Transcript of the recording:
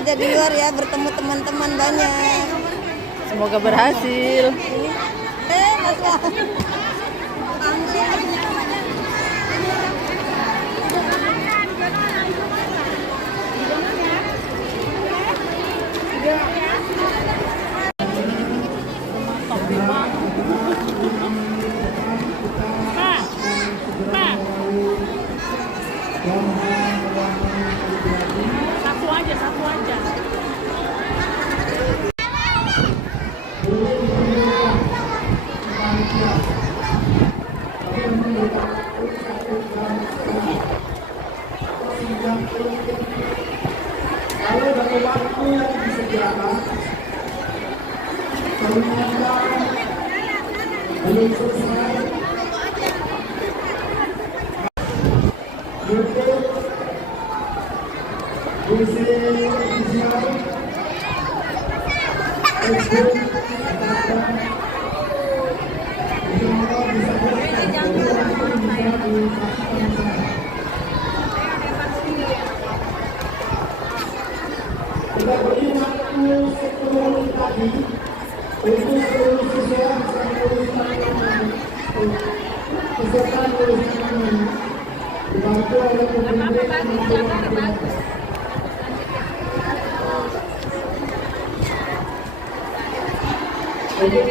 aja di luar ya, bertemu teman-teman banyak. Semoga berhasil. Mas. Satu aja. Kalau dari waktu yang disediakan, ternyata belum selesai. YouTube, WC official, Facebook, Instagram, insya Allah bisa kita beri waktu 10 menit lagi untuk seluruh siswa bisa menuliskan peserta menuliskan namanya dibantu oleh pemimpin. Untuk